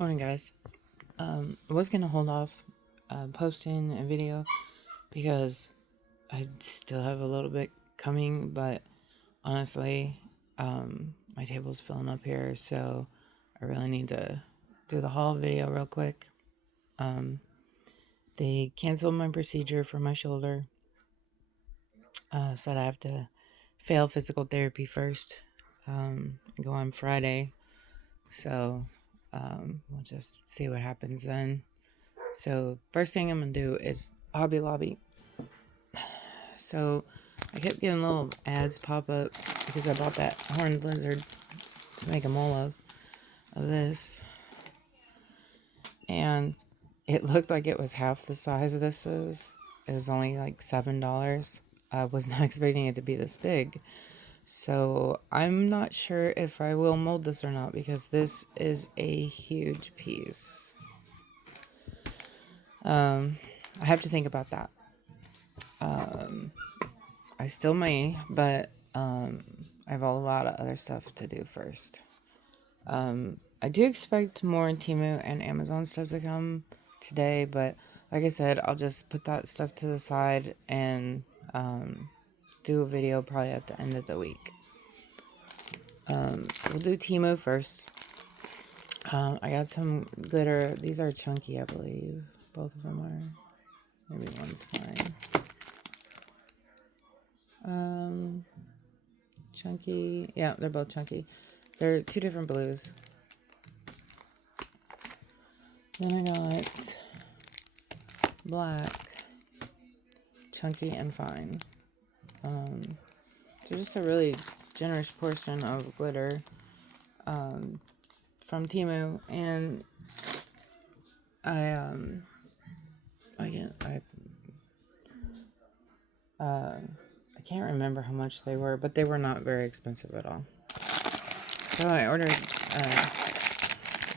Morning, guys. I was gonna hold off posting a video because I still have a little bit coming, but honestly, my table's filling up here, so I really need to do the haul video real quick. They canceled my procedure for my shoulder. Said I have to fail physical therapy first. Go on Friday, so we'll just see what happens then. So first thing I'm gonna do is Hobby Lobby. So I kept getting little ads pop up because I bought that horned lizard to make a mold of this, and it looked like it was half the size this is. It was only like $7. I was not expecting it to be this big. So I'm not sure if I will mold this or not because this is a huge piece. I have to think about that. I still may, but I have a lot of other stuff to do first. I do expect more Temu and Amazon stuff to come today, but like I said, I'll just put that stuff to the side and do a video probably at the end of the week. We'll do Temu first. I got some glitter. These are chunky, I believe. Both of them are. Maybe one's fine. Chunky. Yeah, they're both chunky. They're two different blues. Then I got black, chunky, and fine. So just a really generous portion of glitter from Temu, and I can't remember how much they were, but they were not very expensive at all. So I ordered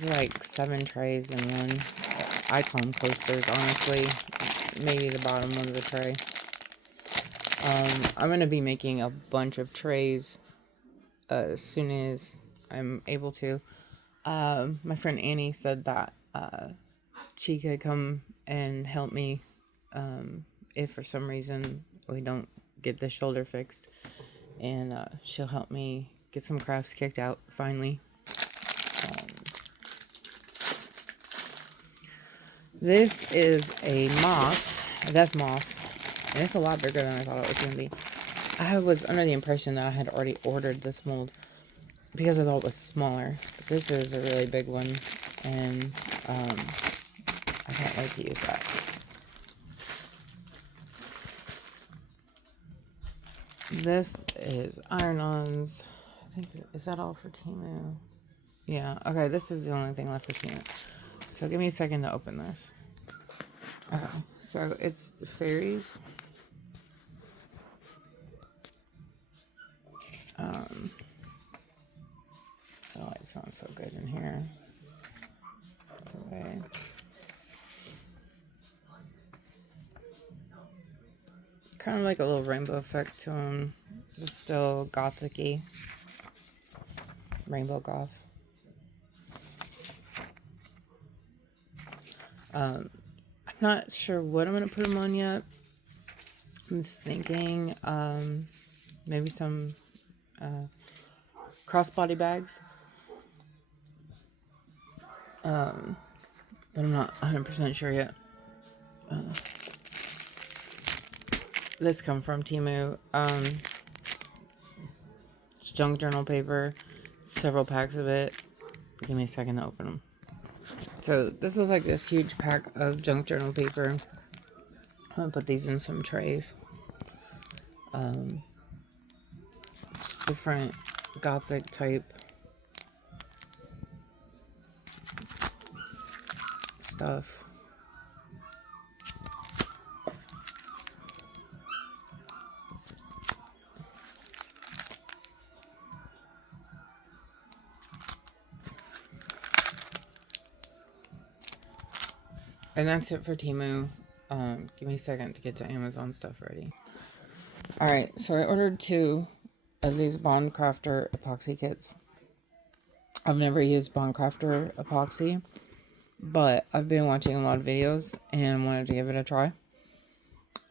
like 7 trays in one. Icon coasters, honestly. Maybe the bottom of the tray. I'm going to be making a bunch of trays as soon as I'm able to. My friend Annie said that she could come and help me if for some reason we don't get the shoulder fixed. And she'll help me get some crafts kicked out finally. This is a moth, a death moth, and it's a lot bigger than I thought it was going to be. I was under the impression that I had already ordered this mold because I thought it was smaller, but this is a really big one, and I can't wait to use that. This is Iron-On's. I think, is that all for Temu? Yeah, okay, this is the only thing left for Temu. So give me a second to open this. So it's fairies. The light's not so good in here. It's okay. Kind of like a little rainbow effect to them. It's still gothic-y. Rainbow goth. I'm not sure what I'm going to put them on yet. I'm thinking maybe some crossbody bags. But I'm not 100% sure yet. This come from Temu. It's junk journal paper. Several packs of it. Give me a second to open them. So this was like this huge pack of junk journal paper. I'm gonna put these in some trays. Just different gothic type stuff. And that's it for Temu. Give me a second to get to Amazon stuff ready. Alright, so I ordered 2 of these Bond Crafter epoxy kits. I've never used Bond Crafter epoxy. but I've been watching a lot of videos and wanted to give it a try.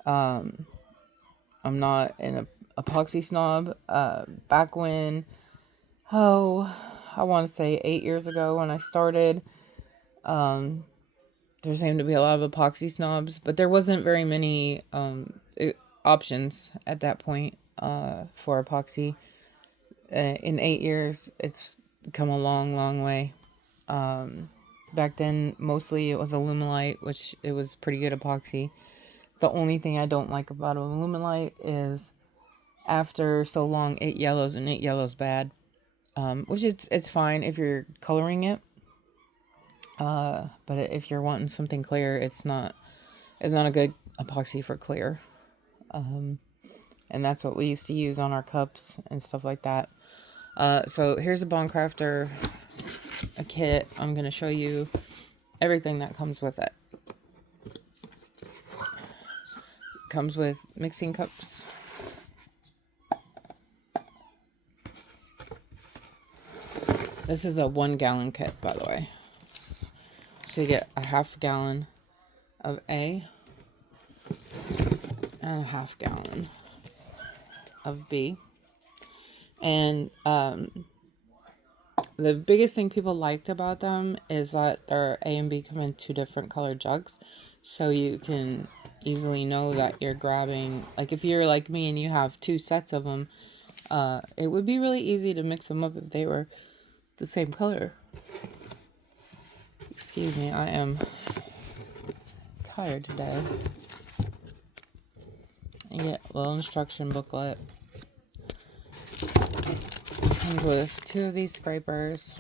I'm not an epoxy snob. Back when, I want to say 8 years ago when I started, there seemed to be a lot of epoxy snobs, but there wasn't very many options at that point for epoxy. In 8 years, it's come a long, long way. Back then, mostly it was Alumilite, which it was pretty good epoxy. The only thing I don't like about Alumilite is after so long it yellows, and it yellows bad. Which it's fine if you're coloring it. But if you're wanting something clear, it's not a good epoxy for clear. And that's what we used to use on our cups and stuff like that. So here's a Bondcrafter a kit. I'm going to show you everything that comes with it. Comes with mixing cups. This is a 1 gallon kit, by the way. So you get a 1/2 gallon of A and a 1/2 gallon of B. And the biggest thing people liked about them is that their A and B come in 2 different colored jugs. So you can easily know that you're grabbing, like if you're like me and you have 2 sets of them, it would be really easy to mix them up if they were the same color. Excuse me, I am tired today. You get a little instruction booklet. Comes with 2 of these scrapers.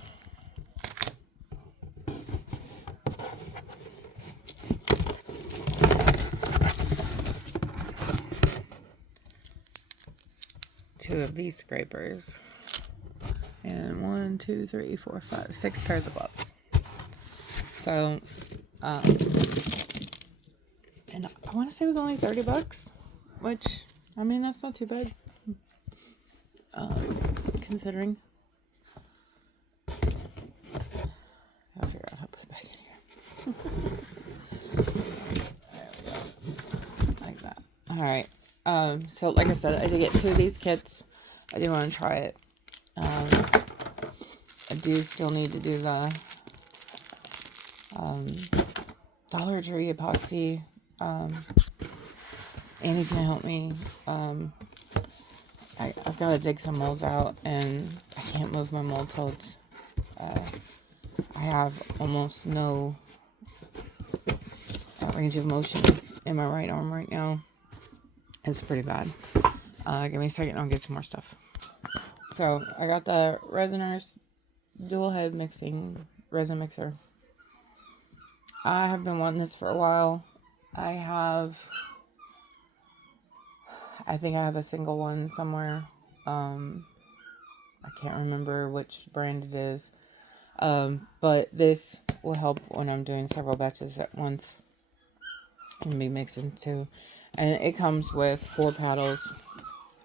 Two of these scrapers. And 1, 2, 3, 4, 5, 6 pairs of gloves. So, and I want to say it was only $30, which, I mean, that's not too bad, considering. I'll figure out how to put it back in here. There we go. Like that. Alright. So, like I said, I did get 2 of these kits. I do want to try it. I do still need to do the Dollar Tree epoxy. Annie's gonna help me. I've got to dig some molds out, and I can't move my mold totes. I have almost no range of motion in my right arm right now. It's pretty bad. Give me a second and I'll get some more stuff. So, I got the Resiners dual head resin mixer. I have been wanting this for a while. I think I have a single one somewhere. I can't remember which brand it is. But this will help when I'm doing several batches at once. I'm going to be mixing 2. And it comes with 4 paddles.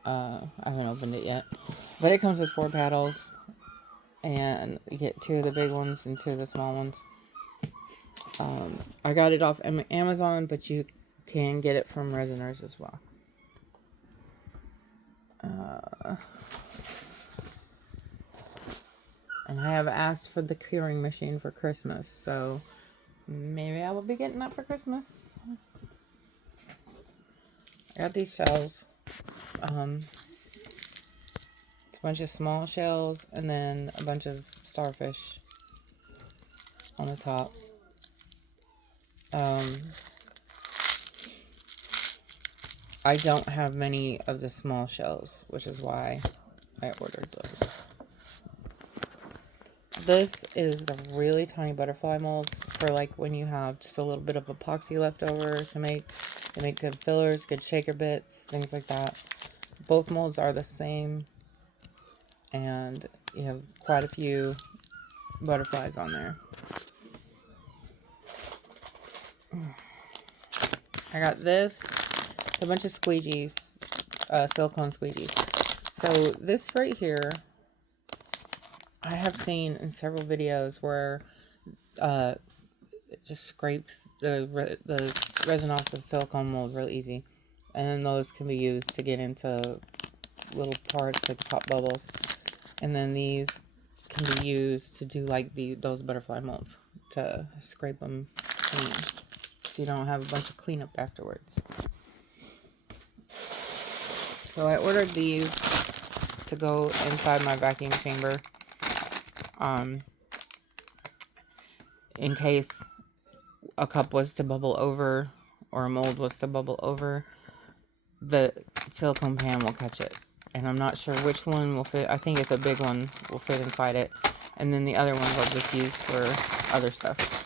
I haven't opened it yet. But it comes with 4 paddles. And you get 2 of the big ones and 2 of the small ones. I got it off Amazon, but you can get it from Resiners as well. And I have asked for the curing machine for Christmas, so maybe I will be getting that for Christmas. I got these shells. It's a bunch of small shells and then a bunch of starfish on the top. I don't have many of the small shells, which is why I ordered those. This is the really tiny butterfly molds for like when you have just a little bit of epoxy left over to make. They make good fillers, good shaker bits, things like that. Both molds are the same, and you have quite a few butterflies on there. I got this. It's a bunch of squeegees, silicone squeegees. So this right here, I have seen in several videos where it just scrapes the resin off the silicone mold real easy. And then those can be used to get into little parts like pop bubbles. And then these can be used to do like those butterfly molds, to scrape them clean, so you don't have a bunch of cleanup afterwards. So I ordered these to go inside my vacuum chamber, in case a cup was to bubble over or a mold was to bubble over, the silicone pan will catch it. And I'm not sure which one will fit. I think it's a big one will fit inside it. And then the other ones I'll just use for other stuff.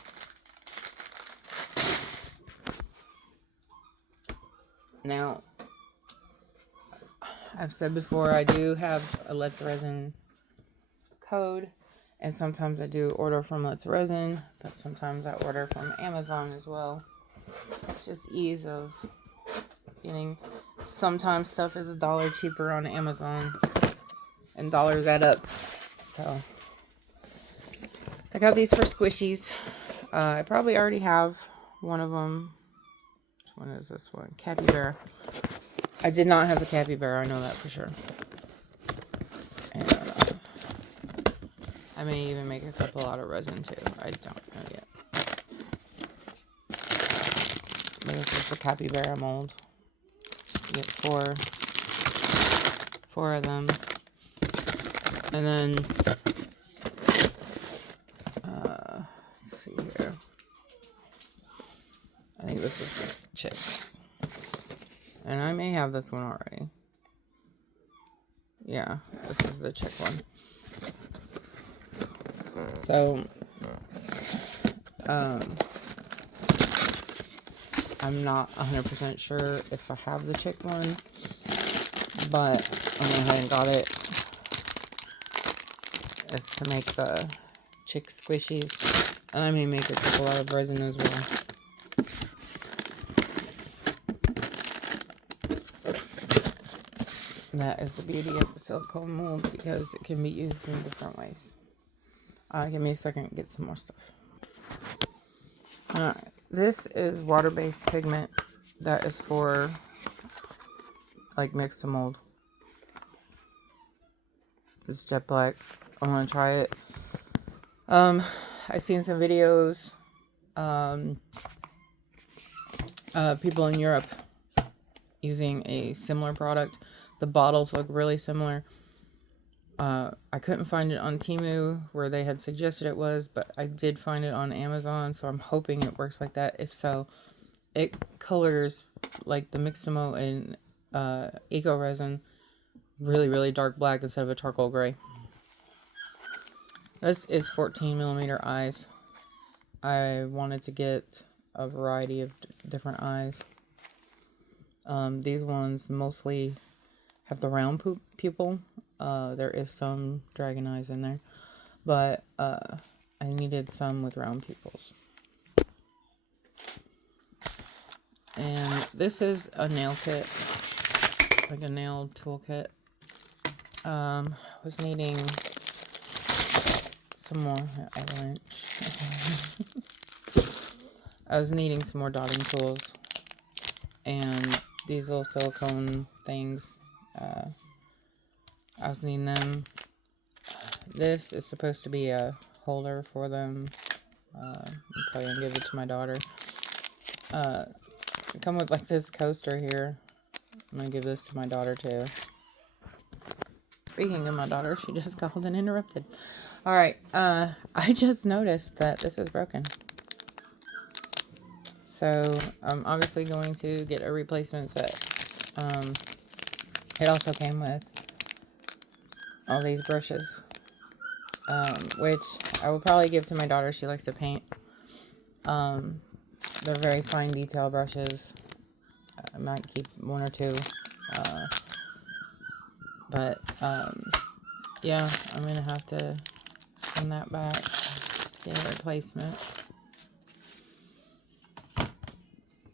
Now, I've said before, I do have a Let's Resin code. And sometimes I do order from Let's Resin, but sometimes I order from Amazon as well. It's just ease of getting. Sometimes stuff is $1 cheaper on Amazon, and dollars add up. So I got these for squishies. I probably already have one of them. Which one is this one? Capybara. I did not have the capybara, I know that for sure. And I may even make a couple out of resin too. I don't know yet. But this is the capybara mold. You get four of them. And then let's see here. I think this was the chicks. And I may have this one already. Yeah, this is the chick one. So, I'm not 100% sure if I have the chick one, but I went ahead and got it. It's to make the chick squishies, and I may make a couple out of resin as well. That is the beauty of the silicone mold, because it can be used in different ways. Give me a second to get some more stuff. Alright, this is water-based pigment that is for like mix to mold. It's jet black. I want to try it. I've seen some videos. People in Europe using a similar product. The bottles look really similar. I couldn't find it on Temu where they had suggested it was, but I did find it on Amazon, so I'm hoping it works like that. If so, it colors like the Mixamo and Eco Resin really, really dark black instead of a charcoal gray. This is 14mm eyes. I wanted to get a variety of different eyes. These ones mostly have the round pupil. There is some dragon eyes in there, but I needed some with round pupils. And this is a nail kit, like a nail tool kit. I was needing some more. I was needing some more dotting tools, and these little silicone things. I was needing them. This is supposed to be a holder for them. I'm probably gonna give it to my daughter. I come with like this coaster here. I'm gonna give this to my daughter too. Speaking of my daughter, she just called and interrupted. Alright, I just noticed that this is broken. So I'm obviously going to get a replacement set. It also came with all these brushes, which I will probably give to my daughter. She likes to paint. They're very fine detail brushes. I might keep one or two. But yeah, I'm going to have to send that back, get a replacement.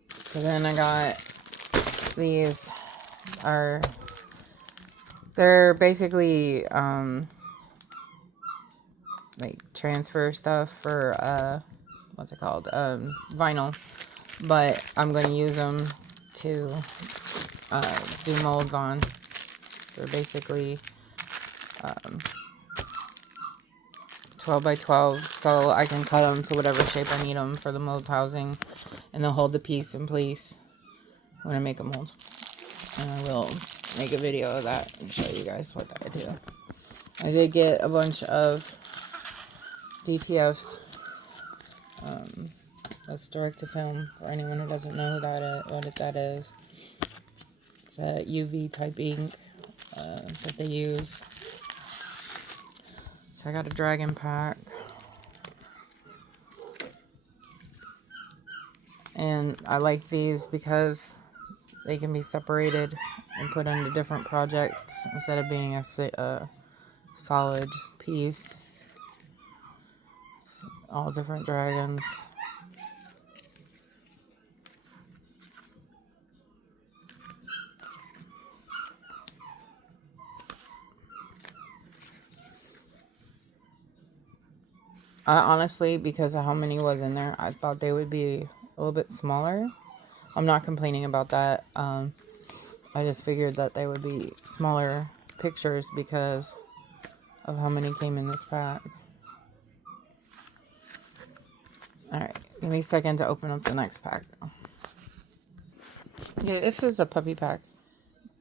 So then I got these. They're basically like transfer stuff for what's it called? Vinyl. But I'm going to use them to do molds on. They're basically 12 by 12, so I can cut them to whatever shape I need them for the mold housing, and they'll hold the piece in place when I make a mold. And I will make a video of that and show you guys what I do. I did get a bunch of DTFs. That's direct to film for anyone who doesn't know what that is. It's a UV type ink that they use. So I got a dragon pack. And I like these because they can be separated and put into different projects instead of being a solid piece. It's all different dragons. I honestly, because of how many was in there, I thought they would be a little bit smaller. I'm not complaining about that. I just figured that they would be smaller pictures because of how many came in this pack. Alright, give me a second to open up the next pack. Yeah, this is a puppy pack.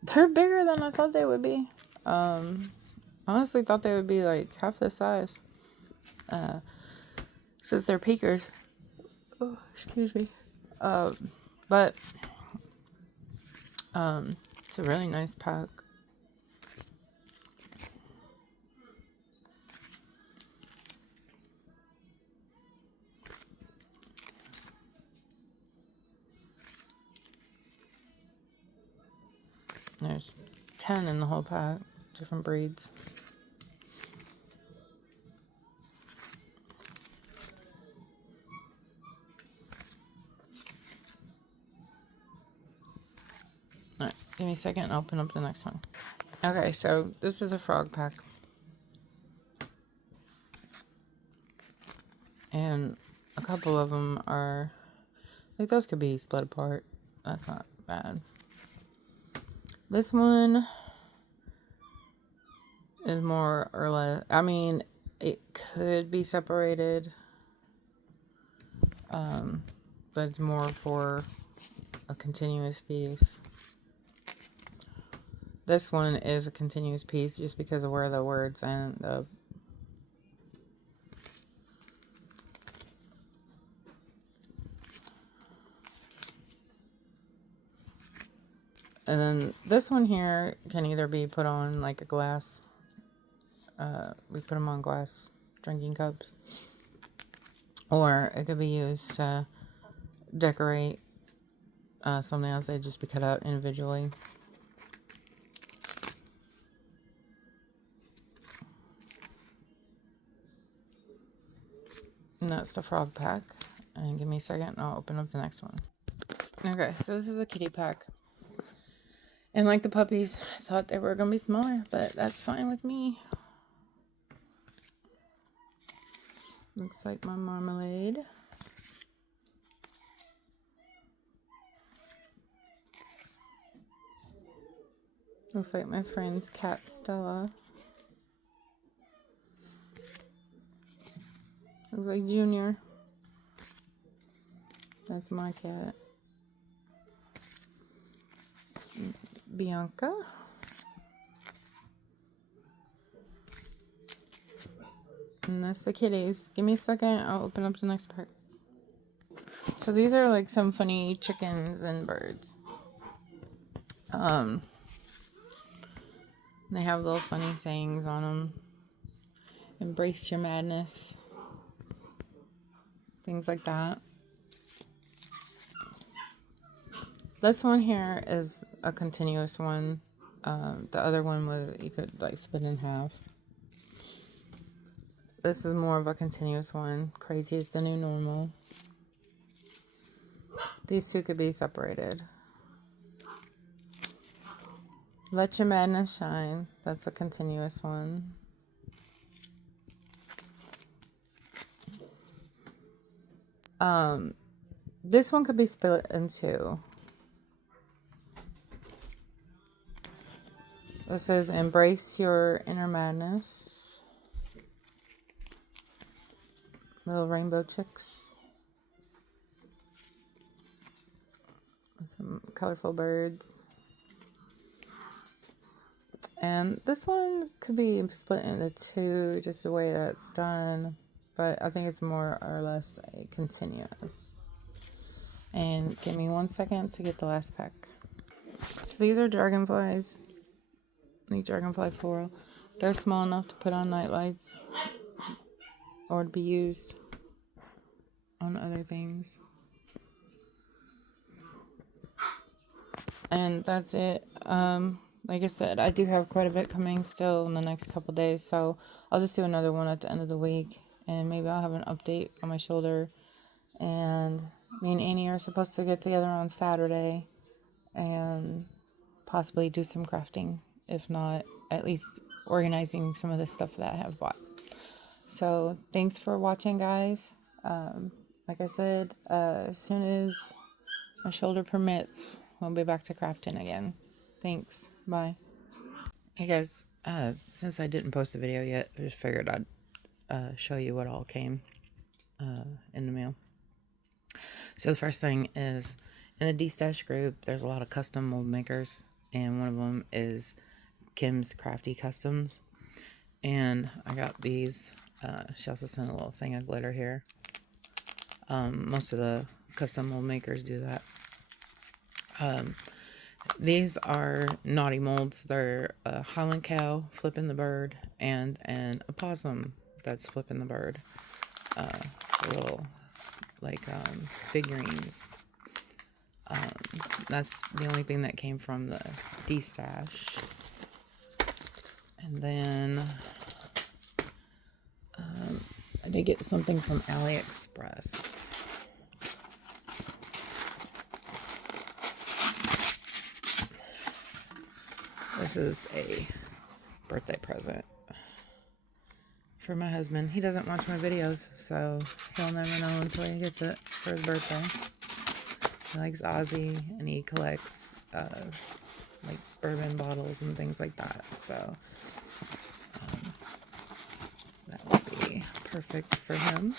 They're bigger than I thought they would be. Honestly thought they would be like half the size. Since they're peakers. Oh, excuse me. But it's a really nice pack. There's 10 in the whole pack, different breeds. Alright, give me a second and I'll open up the next one. Okay, so this is a frog pack. And a couple of them are, like those could be split apart. That's not bad. This one is more or less, I mean, it could be separated. But it's more for a continuous piece. This one is a continuous piece just because of where the words and the and then this one here can either be put on like a glass. We put them on glass drinking cups, or it could be used to decorate something else. They'd just be cut out individually. And that's the frog pack. And give me a second and I'll open up the next one. Okay, so this is a kitty pack. And like the puppies, I thought they were going to be smaller, but that's fine with me. Looks like my marmalade. Looks like my friend's cat, Stella. Looks like Junior. That's my cat. Bianca. And that's the kitties. Give me a second. I'll open up the next part. So these are like some funny chickens and birds. They have little funny sayings on them. Embrace your madness. Things like that. This one here is a continuous one. The other one was you could like split in half. This is more of a continuous one. Crazy is the new normal. These two could be separated. Let your madness shine. That's a continuous one. This one could be split in two. It says, embrace your inner madness. Little rainbow chicks. Some colorful birds. And this one could be split into two, just the way that it's done. But I think it's more or less a continuous. And give me 1 second to get the last pack. So these are dragonflies. The dragonfly floral. They're small enough to put on night lights or to be used on other things. And that's it. Like I said, I do have quite a bit coming still in the next couple days, so I'll just do another one at the end of the week, and maybe I'll have an update on my shoulder. And me and Annie are supposed to get together on Saturday and possibly do some crafting, if not at least organizing some of the stuff that I have bought. So thanks for watching, guys. Like I said, as soon as my shoulder permits, we'll be back to crafting again. Thanks. Bye. Hey guys, since I didn't post the video yet, I just figured I'd show you what all came in the mail. So the first thing is, in the D-Stash group, there's a lot of custom mold makers, and one of them is Kim's Crafty Customs. And I got these. She also sent a little thing of glitter here. Most of the custom mold makers do that. These are naughty molds. They're a Highland cow flipping the bird and an opossum that's flipping the bird. Little like figurines. That's the only thing that came from the D-Stash. And then I did get something from AliExpress. This is a birthday present for my husband. He doesn't watch my videos, so he'll never know until he gets it for his birthday. He likes Aussie, and he collects like bourbon bottles and things like that. So that would be perfect for him.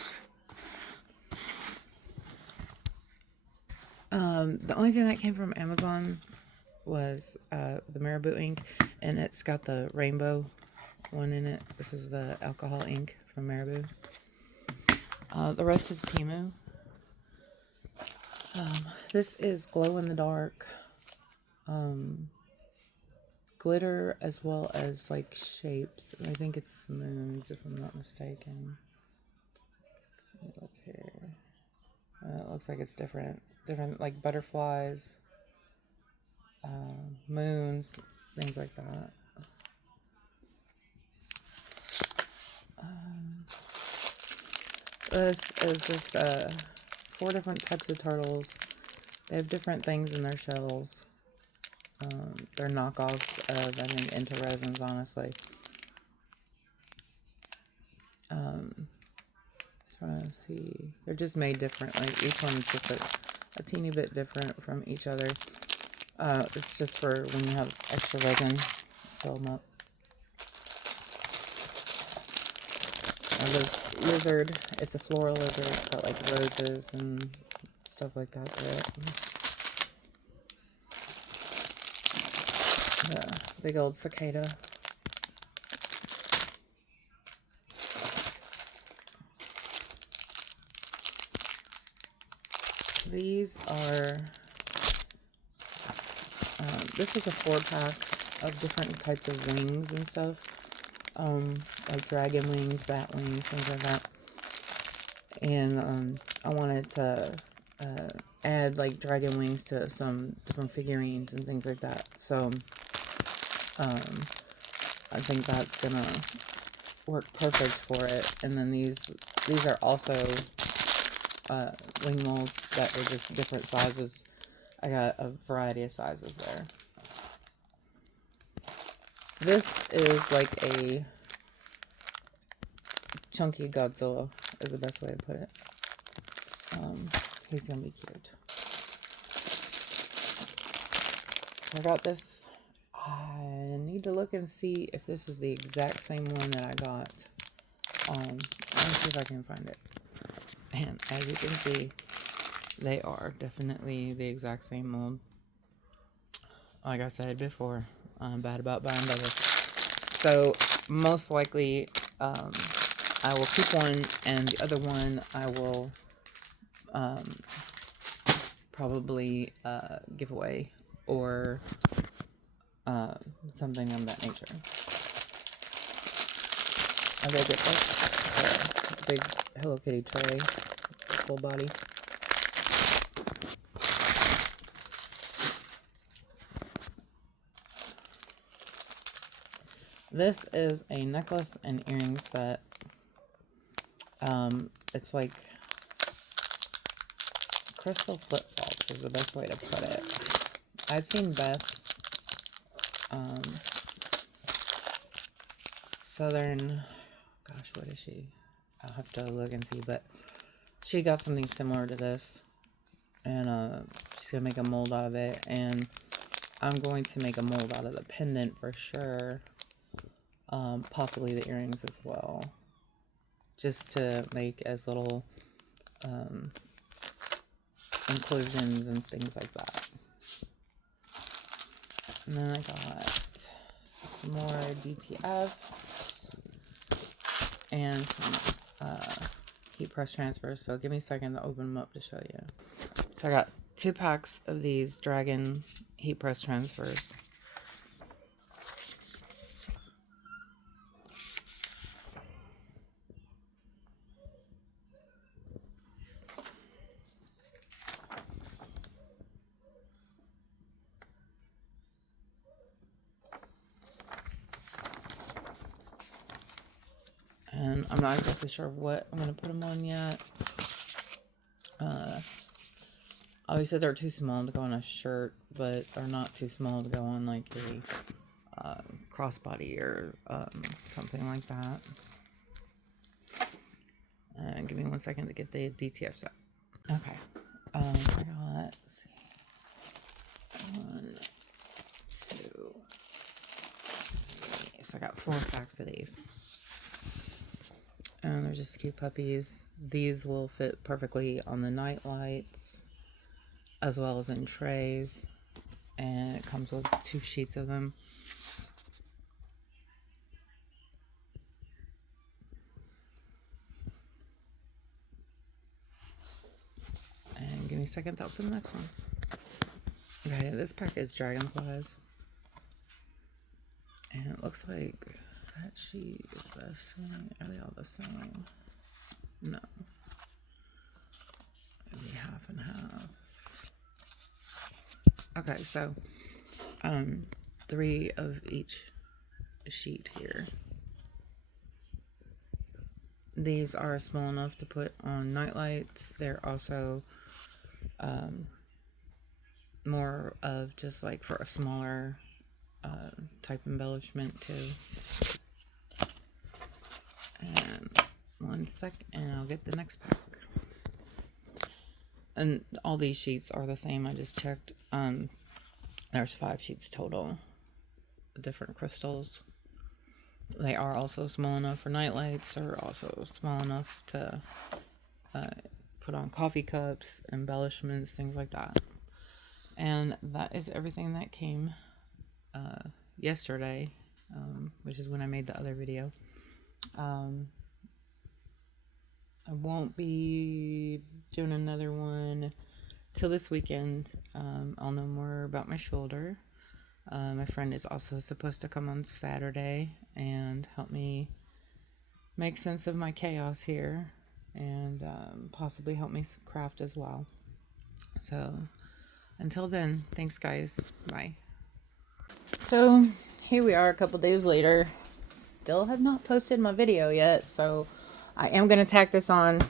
The only thing that came from Amazon was the Marabou ink, and it's got the rainbow one in it. This is the alcohol ink from Marabou. The rest is Temu. This is glow in the dark glitter, as well as like shapes. I think it's moons, if I'm not mistaken. Let me look here. It looks like it's different like butterflies, moons, things like that. This is just 4 different types of turtles. They have different things in their shells. They're knockoffs of, I think, Into Resins, honestly. Trying to see. They're just made differently. Each one's just a teeny bit different from each other. It's just for when you have extra resin, fill them up. This lizard, it's a floral lizard. It's got like roses and stuff like that to it. The big old cicada. These are, this is a 4-pack of different types of wings and stuff. Like dragon wings, bat wings, things like that. And I wanted to add like dragon wings to some different figurines and things like that. So I think that's gonna work perfect for it. And then these are also wing molds that are just different sizes. I got a variety of sizes there. This is like a chunky Godzilla, is the best way to put it. He's gonna be cute. I got this. I need to look and see if this is the exact same one that I got. Let me see if I can find it. And as you can see, they are definitely the exact same mold. Like I said before, I'm bad about buying double. So most likely, I will keep one, and the other one I will probably give away, or something of that nature. I will get this big Hello Kitty tray, full body. This is a necklace and earring set. It's like crystal flip-flops is the best way to put it. I'd seen Beth Southern, gosh, what is she? I'll have to look and see, but she got something similar to this, and she's gonna make a mold out of it, and I'm going to make a mold out of the pendant for sure, possibly the earrings as well, just to make as little inclusions and things like that. And then I got some more DTFs and some heat press transfers. So give me a second to open them up to show you. So I got 2 packs of these Dragon heat press transfers. And I'm not exactly sure what I'm going to put them on yet. Obviously they're too small to go on a shirt, but they're not too small to go on like a crossbody or something like that. And give me 1 second to get the DTFs out. Okay. I got, let's see. 1, 2, 3. So I got 4 packs of these. And they're just cute puppies. These will fit perfectly on the night lights, as well as in trays. And it comes with 2 sheets of them. And give me a second to open the next ones. Okay, this pack is Dragonflies. And it looks like that sheet is the same. Are they all the same? No. Maybe half and half. Okay, so 3 of each sheet here. These are small enough to put on night lights. They're also more of just like for a smaller type embellishment too. And 1 sec, and I'll get the next pack. And all these sheets are the same. I just checked. There's 5 sheets total, different crystals. They are also small enough for night lights. They're also small enough to put on coffee cups, embellishments, things like that. And that is everything that came yesterday, which is when I made the other video. I won't be doing another one till this weekend. I'll know more about my shoulder. My friend is also supposed to come on Saturday and help me make sense of my chaos here, and possibly help me craft as well. So until then, thanks guys. Bye. So here we are a couple days later. Still have not posted my video yet, so I am going to tack this on.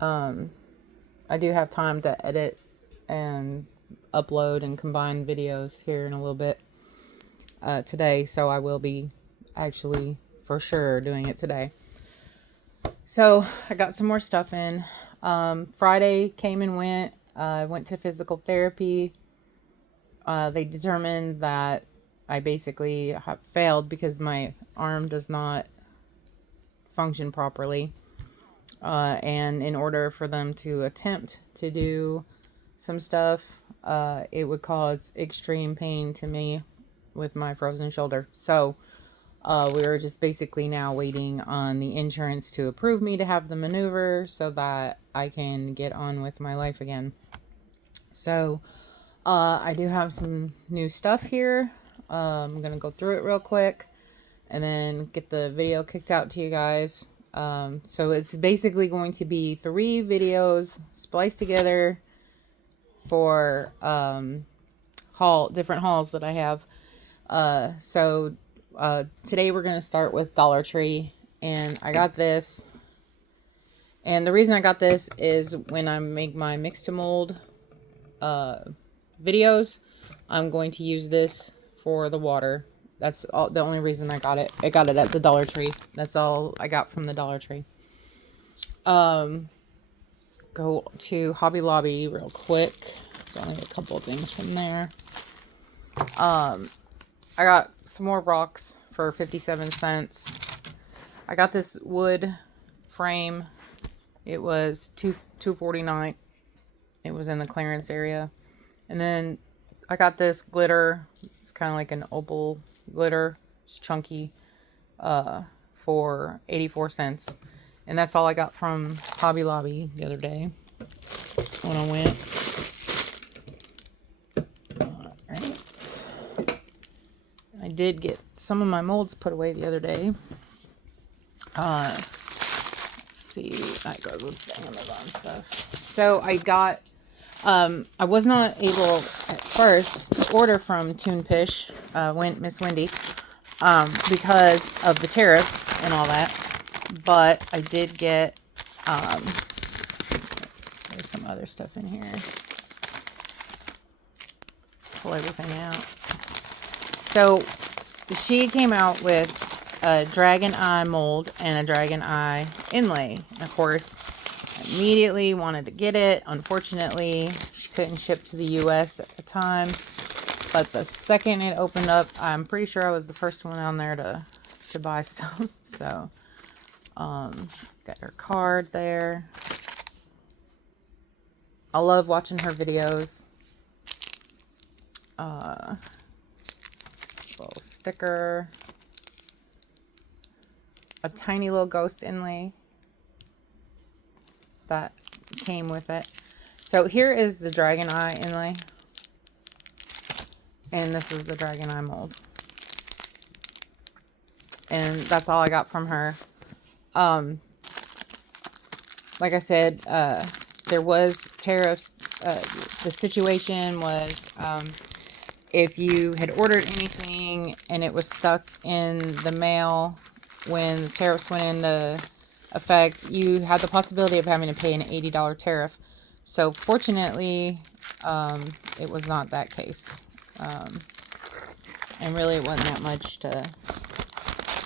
I do have time to edit and upload and combine videos here in a little bit today, so I will be actually for sure doing it today. So I got some more stuff in. Friday came and went. I went to physical therapy. They determined that I basically have failed because my arm does not function properly. And in order for them to attempt to do some stuff, it would cause extreme pain to me with my frozen shoulder. So we were just basically now waiting on the insurance to approve me to have the maneuver so that I can get on with my life again. So I do have some new stuff here. I'm going to go through it real quick and then get the video kicked out to you guys. So it's basically going to be 3 videos spliced together for different hauls that I have. So today we're going to start with Dollar Tree, and I got this. And the reason I got this is when I make my mix to mold videos, I'm going to use this for the water. That's the only reason I got it. I got it at the Dollar Tree. That's all I got from the Dollar Tree. Go to Hobby Lobby real quick. There's only a couple of things from there. I got some more rocks for 57 cents. I got this wood frame. It was $2.49. It was in the clearance area. And then I got this glitter. It's kind of like an opal glitter. It's chunky. For 84 cents. And that's all I got from Hobby Lobby the other day when I went. Alright. I did get some of my molds put away the other day. Let's see. That goes with the Amazon stuff. So I got... I was not able at first to order from Toonfish, Miss Wendy, because of the tariffs and all that. But I did get, there's some other stuff in here. Pull everything out. So she came out with a dragon eye mold and a dragon eye inlay. And of course, immediately wanted to get it. Unfortunately, she couldn't ship to the US at the time. But the second it opened up, I'm pretty sure I was the first one on there to buy stuff. So, got her card there. I love watching her videos. Little sticker. A tiny little ghost inlay that came with it. So here is the dragon eye inlay. And this is the dragon eye mold. And that's all I got from her. Like I said, there was tariffs. The situation was, if you had ordered anything and it was stuck in the mail when the tariffs went into effect, you had the possibility of having to pay an $80 tariff. So fortunately, it was not that case. And really it wasn't that much to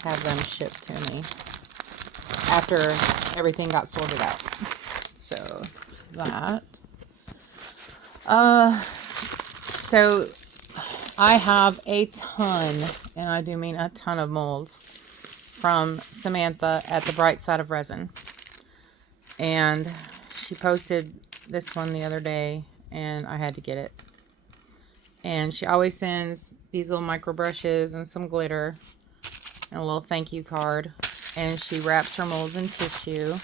have them shipped to me after everything got sorted out. So that. So I have a ton, and I do mean a ton of molds from Samantha at the Bright Side of Resin. And she posted this one the other day, and I had to get it. And she always sends these little micro brushes and some glitter and a little thank you card. And she wraps her molds in tissue.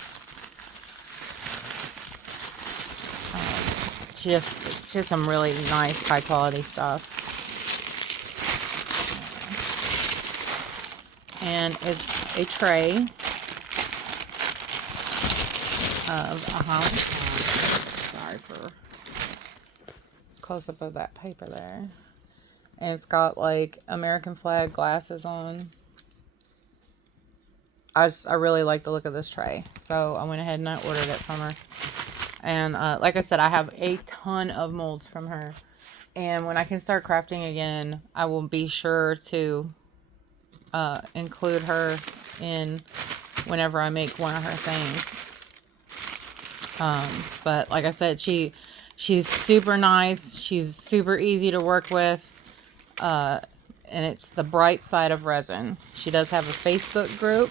Just some really nice high quality stuff. And it's a tray of sorry for close up of that paper there. And it's got like American flag glasses on. I really like the look of this tray, so I went ahead and I ordered it from her. And like I said, I have a ton of molds from her. And when I can start crafting again, I will be sure to include her in whenever I make one of her things. But like I said, she's super nice. She's super easy to work with. And it's the Bright Side of Resin. She does have a Facebook group.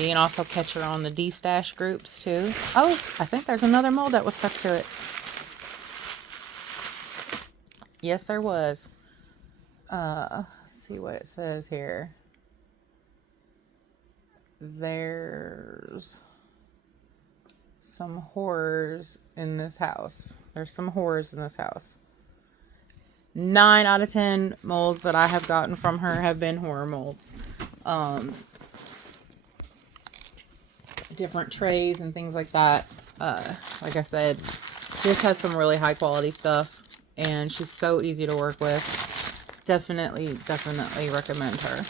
You can also catch her on the D-Stash groups too. Oh, I think there's another mold that was stuck to it. Yes, there was. Let's see what it says here. There's some horrors in this house. There's some horrors in this house. 9 out of 10 molds that I have gotten from her have been horror molds. Different trays and things like that. Like I said, this has some really high quality stuff, and she's so easy to work with. Definitely recommend her.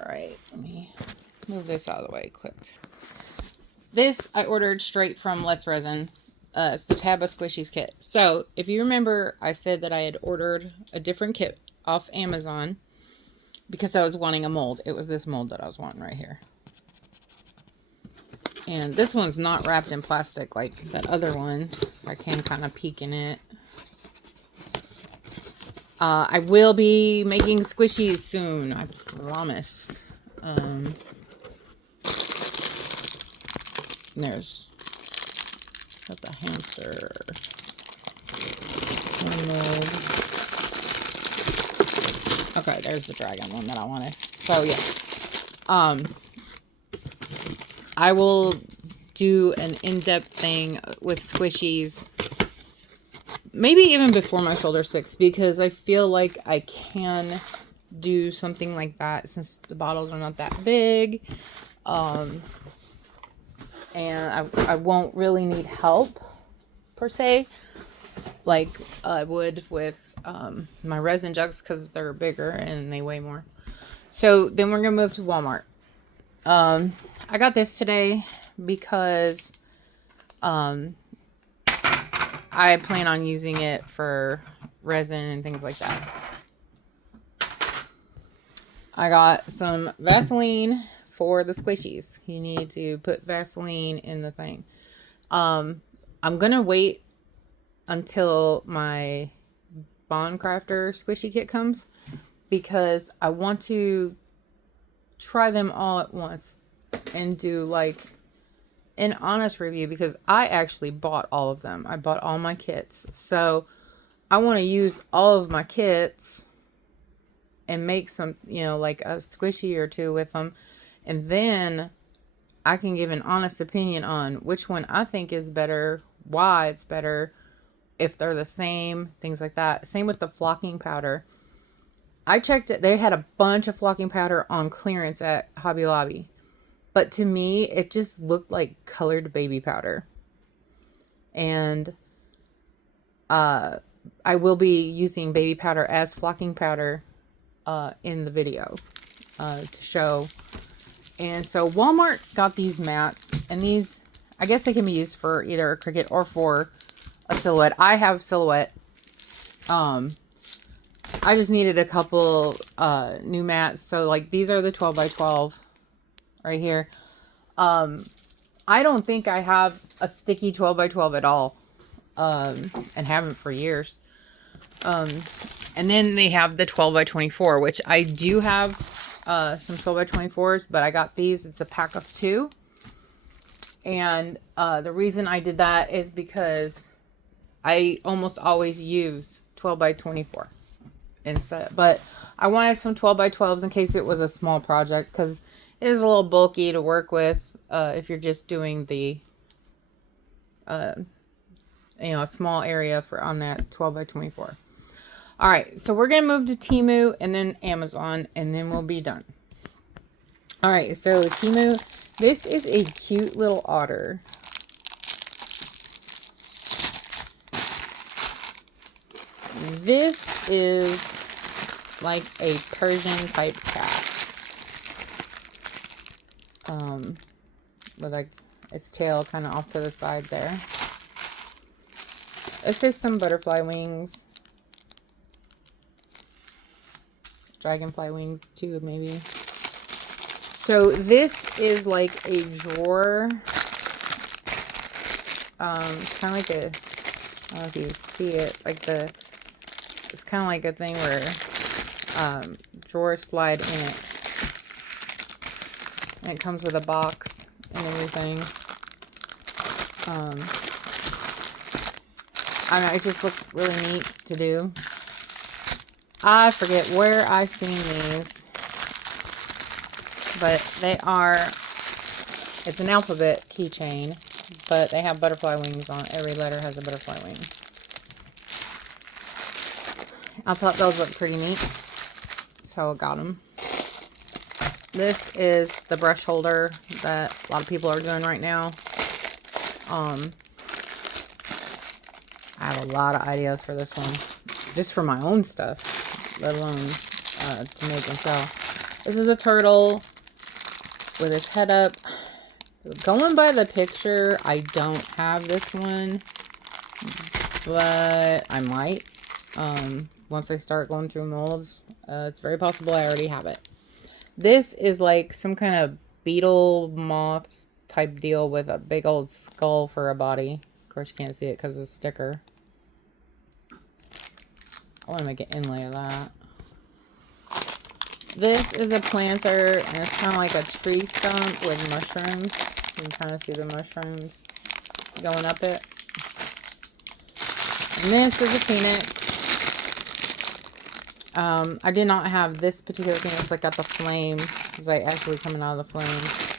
Alright, let me move this out of the way quick. This I ordered straight from Let's Resin. It's the Tab of Squishies kit. So, if you remember, I said that I had ordered a different kit off Amazon because I was wanting a mold. It was this mold that I was wanting right here. And this one's not wrapped in plastic like that other one, so I can kind of peek in it. I will be making squishies soon, I promise. There's got the hamster mold. Okay, there's the dragon one that I wanted. So yeah, I will do an in-depth thing with squishies, maybe even before my shoulder's fixed, because I feel like I can do something like that since the bottles are not that big. And I won't really need help, per se, like I would with my resin jugs, because they're bigger and they weigh more. So then we're going to move to Walmart. I got this today because I plan on using it for resin and things like that. I got some Vaseline for the squishies. You need to put Vaseline in the thing. I'm gonna wait until my Bond Crafter squishy kit comes, because I want to try them all at once and do like an honest review, because I actually bought all of them. I bought all my kits. So I want to use all of my kits and make some, like a squishy or two with them. And then I can give an honest opinion on which one I think is better, why it's better, if they're the same, things like that. Same with the flocking powder. I checked it. They had a bunch of flocking powder on clearance at Hobby Lobby. But to me, it just looked like colored baby powder. And I will be using baby powder as flocking powder in the video to show. And so Walmart got these mats, and these, I guess they can be used for either a Cricut or for a silhouette. I have silhouette. I just needed a couple new mats. So like these are the 12 by 12 right here. I don't think I have a sticky 12 by 12 at all. And haven't for years. And then they have the 12 by 24, which I do have some 12 by 24s, but I got these. It's a pack of 2. And the reason I did that is because I almost always use 12 by 24 instead. But I wanted some 12 by 12s in case it was a small project, because it is a little bulky to work with if you're just doing the a small area on that 12 by 24. All right, so we're going to move to Temu and then Amazon, and then we'll be done. All right, so Temu, this is a cute little otter. This is like a Persian type cat. With like its tail kind of off to the side there. This is some butterfly wings. Dragonfly wings too, maybe. So this is like a drawer. It's kind of like a, I don't know if you see it, like it's kind of like a thing where drawers slide in it. And it comes with a box and everything. I don't know, it just looks really neat to do. I forget where I've seen these, but they are, it's an alphabet keychain, but they have butterfly wings on. Every letter has a butterfly wing. I thought those looked pretty neat, so I got them. This is the brush holder that a lot of people are doing right now. I have a lot of ideas for this one, just for my own stuff, let alone to make and sell. This is a turtle with his head up. Going by the picture, I don't have this one, but I might. Once I start going through molds, it's very possible I already have it. This is like some kind of beetle moth type deal with a big old skull for a body. Of course, you can't see it because of the sticker. I want to make an inlay of that. This is a planter, and it's kind of like a tree stump with mushrooms. You can kind of see the mushrooms going up it. And this is a phoenix. I did not have this particular phoenix. I got the flames. It's like actually coming out of the flames.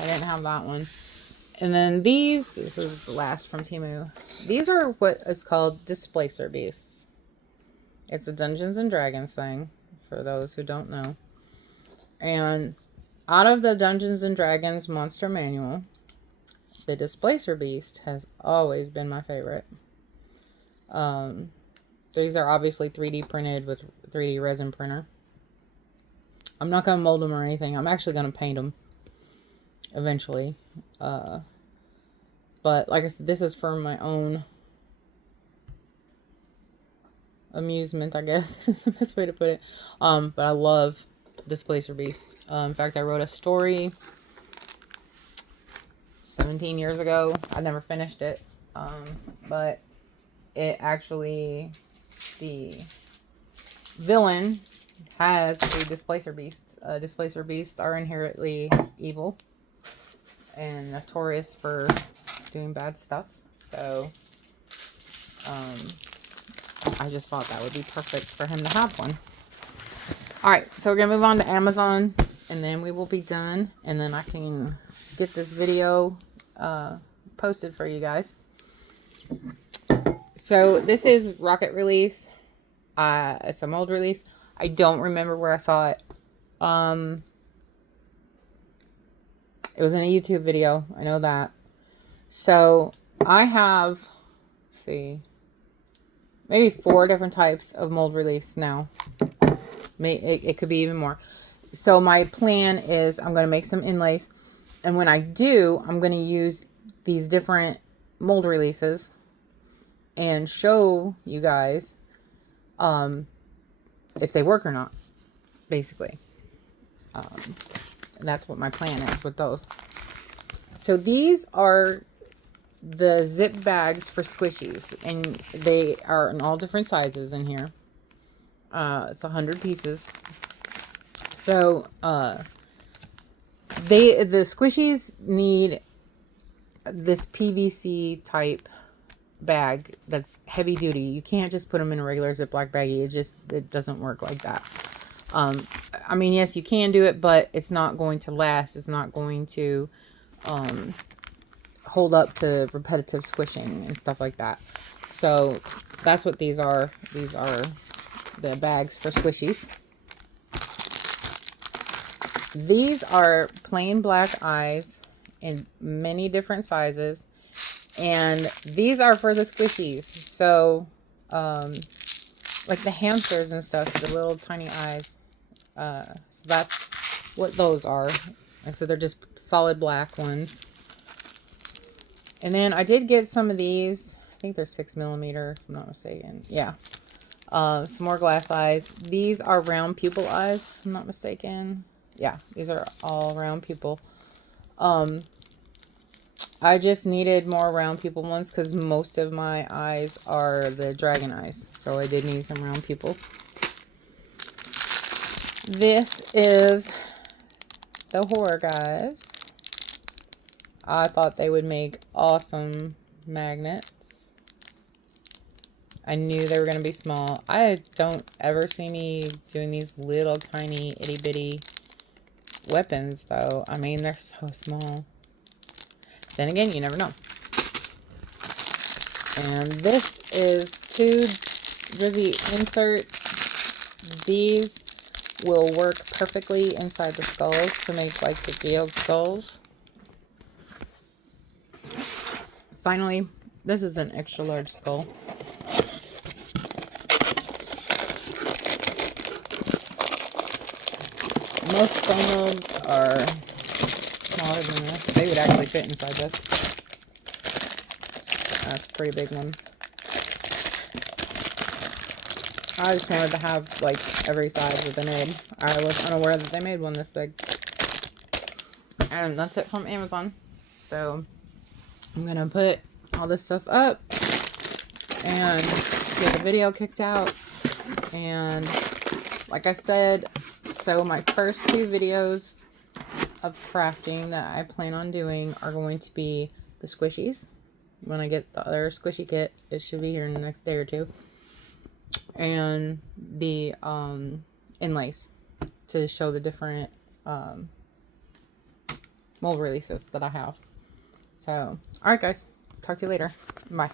I didn't have that one. And then this is the last from Temu. These are what is called Displacer Beasts. It's a Dungeons and Dragons thing, for those who don't know. And out of the Dungeons and Dragons Monster Manual, the Displacer Beast has always been my favorite. These are obviously 3D printed with 3D resin printer. I'm not going to mold them or anything. I'm actually going to paint them eventually. But like I said, this is for my own amusement, I guess is the best way to put it. But I love Displacer Beasts. In fact, I wrote a story 17 years ago. I never finished it. But it actually, the villain has a Displacer Beast. Displacer Beasts are inherently evil and notorious for doing bad stuff. So, I just thought that would be perfect for him to have one. Alright, so we're going to move on to Amazon, and then we will be done, and then I can get this video posted for you guys. So, this is Rocket Release. It's a mold release. I don't remember where I saw it. It was in a YouTube video. I know that. So, I have, let's see, maybe 4 different types of mold release now. It could be even more. So, my plan is I'm going to make some inlays. And when I do, I'm going to use these different mold releases and show you guys if they work or not, basically. And that's what my plan is with those. So these are the zip bags for squishies, and they are in all different sizes in here. It's 100 pieces. So the squishies need this PVC type bag that's heavy duty. You can't just put them in a regular Ziploc baggie. It doesn't work like that. I mean, yes, you can do it, but it's not going to last. It's not going to hold up to repetitive squishing and stuff like that. So that's what these are. These are the bags for squishies. These are plain black eyes in many different sizes. And these are for the squishies. So, like the hamsters and stuff, the little tiny eyes. So that's what those are. And so they're just solid black ones. And then I did get some of these. I think they're 6mm, if I'm not mistaken. Yeah. Some more glass eyes. These are round pupil eyes, if I'm not mistaken. Yeah, these are all round pupil. I just needed more round pupil ones because most of my eyes are the dragon eyes. So I did need some round pupil. This is the horror guys. I thought they would make awesome magnets. I knew they were going to be small. I don't ever see me doing these little tiny itty bitty weapons though. I mean, they're so small. Then again, you never know. And this is 2 Drizzy inserts. These will work perfectly inside the skulls to make like the Guild skulls. Finally, this is an extra large skull. Most skull molds are smaller than this. They would actually fit inside this. That's a pretty big one. I just wanted to have like every size that they made. I was unaware that they made one this big. And that's it from Amazon. So I'm gonna put all this stuff up and get the video kicked out. And like I said, so my first 2 videos of crafting that I plan on doing are going to be the squishies. When I get the other squishy kit, it should be here in the next day or 2. And the inlays to show the different mold releases that I have. So, alright guys, talk to you later. Bye.